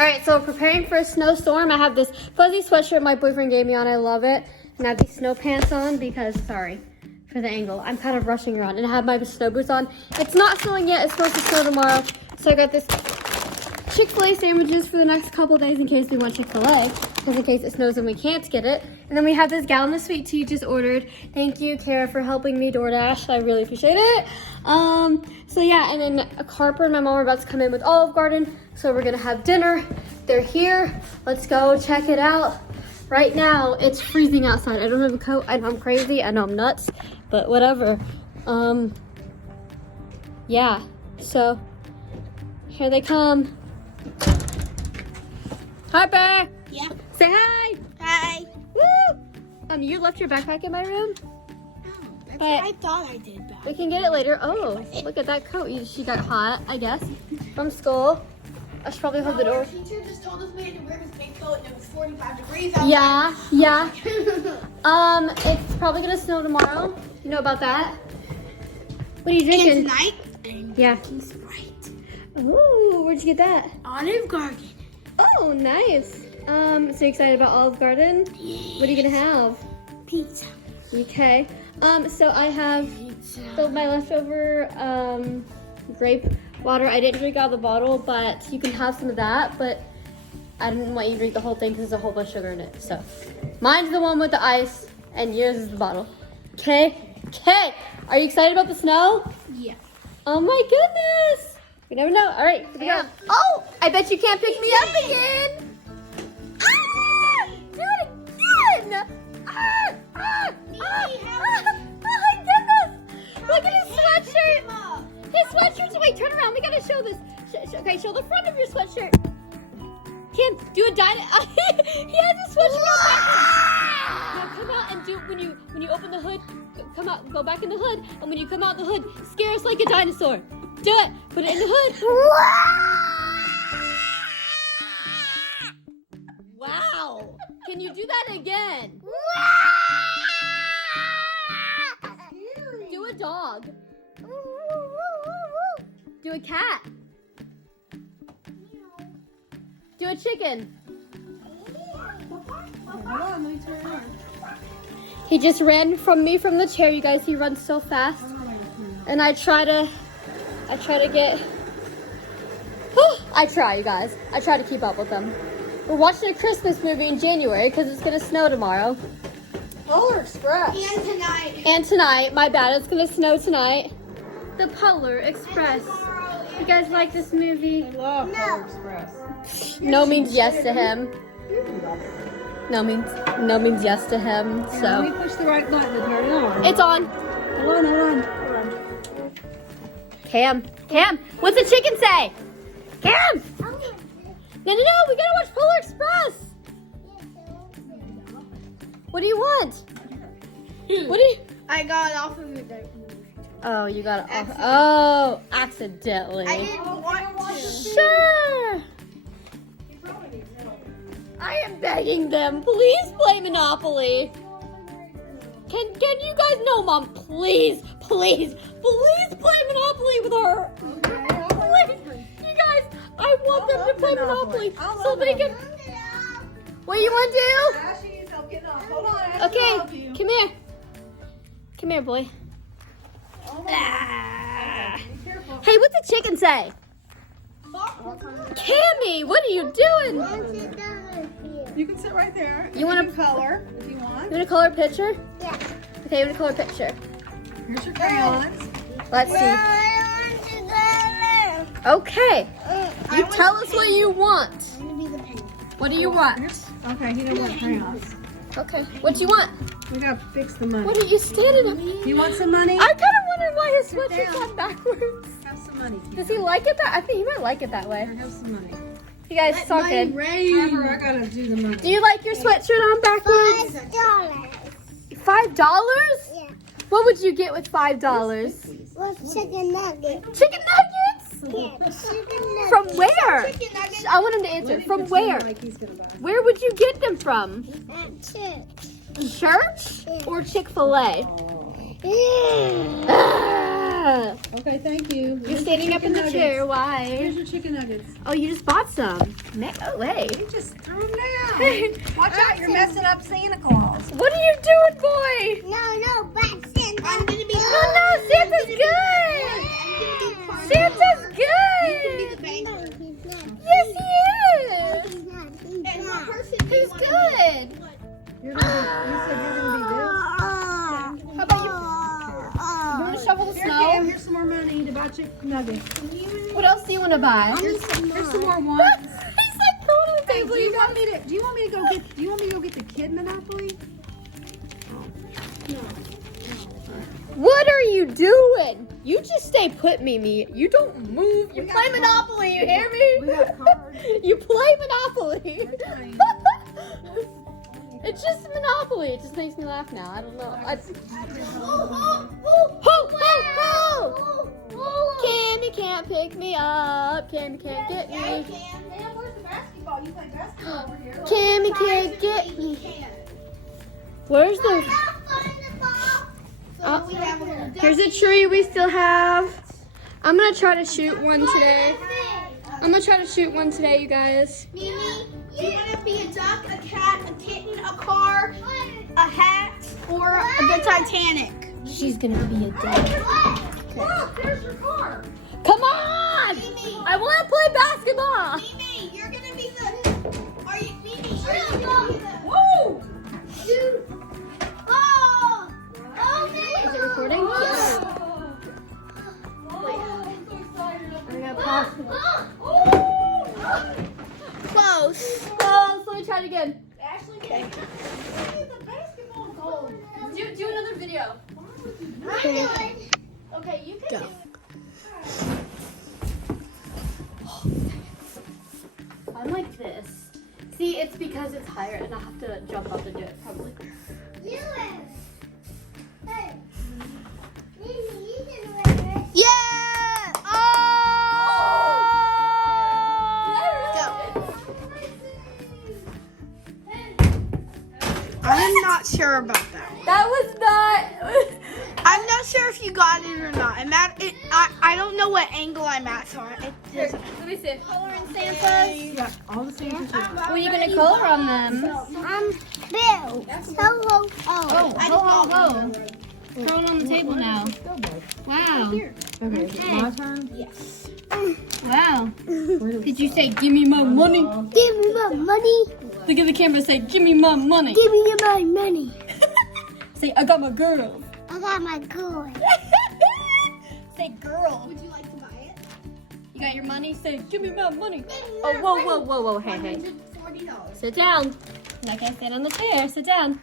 Alright, so preparing for a snowstorm. I have this fuzzy sweatshirt my boyfriend gave me on. I love it. And I have these snow pants on because, sorry for the angle, I'm kind of rushing around. And I have my snow boots on. It's not snowing yet. It's supposed to snow tomorrow. So I got this Chick-fil-A sandwiches for the next couple days in case we want Chick-fil-A. Because in case it snows and we can't get it. And then we have this gallon of sweet tea just ordered. Thank you, Kara, for helping me DoorDash. I really appreciate it. So yeah, and then Harper and my mom are about to come in with Olive Garden. So we're gonna have dinner. They're here. Let's go check it out. Right now, it's freezing outside. I don't have a coat. I know I'm crazy. I know I'm nuts, but whatever. Yeah, so here they come. Harper. Yeah. Say hi. Hi. Woo! You left your backpack in my room? That's what I thought I did. We can get it later. Oh, look at that coat. She got hot, I guess, from school. I should probably hold the door. Our teacher just told us we had to wear this big coat and it was 45 degrees outside. Yeah. It's probably gonna snow tomorrow. You know about that? What are you drinking? And tonight, I'm Yeah. drinking Sprite. Ooh, where'd you get that? Olive Garden. Oh, nice. So you excited about Olive Garden? Yes. What are you gonna have? Pizza. Okay. So I have filled my leftover grape water. I didn't drink out of the bottle, but you can have some of that. But I didn't want you to drink the whole thing because there's a whole bunch of sugar in it. So mine's the one with the ice, and yours is the bottle. Okay. Okay. Are you excited about the snow? Yeah. Oh my goodness. You never know. All right, here we go. Oh, I bet you can't pick me up again. Ah! Do it again. Ah! Ah! Ah! Oh my goodness. Look at his sweatshirt. His sweatshirt's, wait, turn around. We gotta show this. Okay, show the front of your sweatshirt. Kim, do a dino. He has a sweatshirt on backwards. Now come out and do, when you open the hood, come out, go back in the hood, and when you come out the hood, scare us like a dinosaur. Do it. Put it in the hood. Wow. Can you do that again? Do a dog. Do a cat. Do a chicken. He just ran from me from the chair, you guys. He runs so fast. And I try to get, I try, you guys. I try to keep up with them. We're watching a Christmas movie in January because it's gonna snow tomorrow. Polar Express. And tonight. And tonight, my bad, it's gonna snow tonight. The Polar Express. You guys like this movie? I love Polar Express. No means yes to him. No means yes to him. Let So me push the right button to turn it on. it's on. Hold on. Cam, what's the chicken say? Cam! No, we gotta watch Polar Express. What do you want? What do you? I got off of the diaper. Oh, you got it off. Oh, accidentally. I didn't want to. Sure. I am begging them. Please play Monopoly. Can you guys know, Mom? Please play Monopoly with her. Please. You guys, I want them to play Monopoly so they can. What do you want to Ashley, yourself getting off. Hold on. do? Ashley, Okay, I'll help you. come here. Come here, boy. Oh, Ah. be careful. Hey, what's the chicken say? Cammy, what are you doing? You can sit right there. You wanna- color if you want? You want a color picture? Yeah. Okay, you want a color picture. Here's your crayons. Let's see. Okay, you tell us what you want. I'm gonna be the penguin. What do you want? Okay, he don't want crayons. Okay, what do you want? We gotta fix the money. What are you standing up? You want some money? I kind of wondered why his Sit sweatshirt's down. on backwards. Have some money. Does he like it that? I think he might like it that way. Here, have some money. You guys saw good. Harper, I gotta do the money. Do you like your sweatshirt on backwards? $5? Yeah. What would you get with $5? What's chicken nugget? Chicken nuggets? Yeah, chicken nugget. From where? Chicken nugget I want him to answer. From where? Like he's gonna buy. Where would you get them from? at church. Church or Chick-fil-A? Yeah. Ah. Yeah. Okay, thank you. You're standing up in the chair. Why? Here's your chicken nuggets. Oh, you just bought some. No way. You just threw them down. Watch out, you're messing up Santa Claus. What are you doing, boy? No, but Santa. I'm gonna be. No, Santa's good. Santa's good. Yes, he is. And my person He's good. You said you're gonna be this. How about you? You want to shovel the Here, snow? Cam, here's some more money to buy chicken nuggets. What else do you want to buy? Here's some more He's ones. like throwing on the Hey, table. do you want me to go get the kid Monopoly? What are you doing? You just stay put, Mimi. You don't move. You play Monopoly. You hear We me? got cards. You play Monopoly. Fine. It's just Monopoly. It just makes me laugh now. I don't know. Cammy can't pick me up. Cammy can't get me. Man, where's the basketball? You play basketball over here. Cammy can't get me. Where's the... Oh, here's a tree we still have. I'm gonna try to shoot one today. You guys. Mimi, you want to be a duck, a cat, a kitten, a car, a hat, or the Titanic? She's gonna be a duck. Look, there's your car. Come on! Mimi. I want to play basketball. Mimi, you're gonna be the. Are you, Mimi? You're gonna be the. Woo! Shoot. Oh! Oh, Mimi! Is it recording? Yes. I'm gonna pause. Close. Close. Let me try it again. Ashley, okay. The basketball goal. Do another video. Okay, you can do it. I'm like this. See, it's because it's higher and I have to jump up and do it probably. Hey. Mimi, you can do it. Yeah! Oh! I'm not sure about that. That was not. I'm not sure if you got it or not. I don't know what angle I'm at, so it Here, doesn't. let me see. Coloring Santas. Yeah, all the Santas. What are you gonna color on them? Bill. Hello. Oh, ho. Throw it on the table now. Wow. Okay, is it my turn? Yes. Wow. Did you say, give me my money? Give me my money. Look at the camera, say, give me my money. Give me my money. Say, I got my girl. I got my girl. Say, girl. Would you like to buy it? You got your money? Say, give me my money. Oh, whoa. Hey. $140. Sit down. Not gonna sit on the chair. Sit down.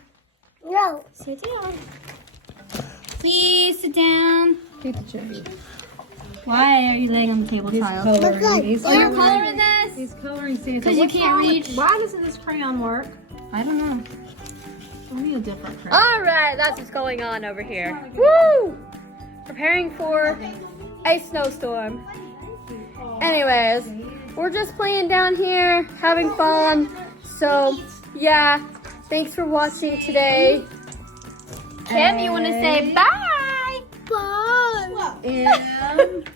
No. Sit down. Please sit down. Take the chair. Why are you laying on the table, child? Coloring. He's Oh, you're coloring this? He's coloring Santa. 'Cause you What's can't wrong with- reach. Why doesn't this crayon work? I don't know. I need a different crayon. All right, that's what's going on over here. Woo! Preparing for a snowstorm. Anyways, we're just playing down here, having fun. So, yeah, thanks for watching today. Kim, you want to say bye? Bye. And